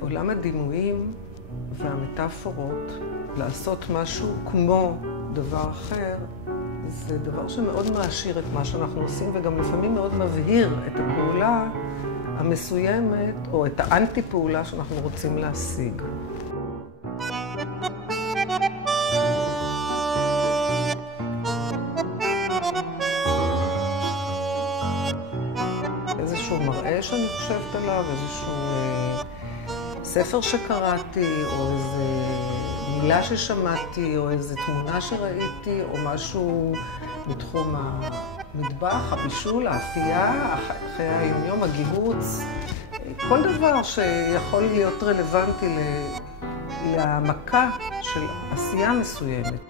עולם הדימויים והמטאפורות, לעשות משהו כמו דבר אחר, זה דבר שמאוד מעשיר את מה שאנחנו עושים, וגם לפעמים מאוד מבהיר את הפעולה המסוימת, או את האנטי פעולה שאנחנו רוצים להשיג. איזשהו מראה שאני חושבת עליו, איזשהו ספר שקראתי, או איזו מילה ששמעתי, או איזו תמונה שראיתי, או משהו בתחום המטבח, הבישול, האפייה, חיי היומיום, הגיהוץ. כל דבר שיכול להיות רלוונטי להעמקה של עשייה מסוימת.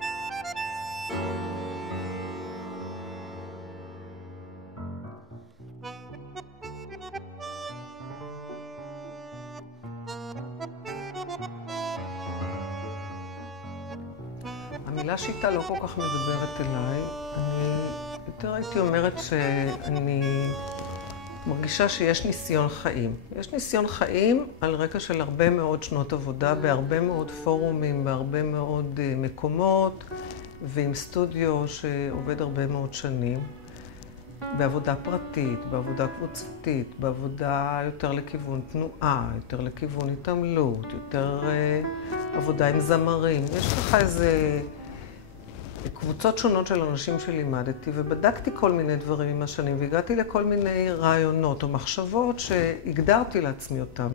המילה שיטה לא כל כך מדברת אליי. אני יותר הייתי אומרת שאני מרגישה שיש ניסיון חיים. יש ניסיון חיים על רקע של הרבה מאוד שנות עבודה, בהרבה מאוד פורומים, בהרבה מאוד מקומות, ועם סטודיו שעובד הרבה מאוד שנים. בעבודה פרטית, בעבודה קבוצתית, בעבודה יותר לכיוון תנועה, יותר לכיוון התעמלות, יותר עבודה עם זמרים. יש ככה איזה קבוצות שונות של אנשים שלימדתי, ובדקתי כל מיני דברים עם השנים, והגעתי לכל מיני רעיונות או מחשבות שהגדרתי לעצמי אותם.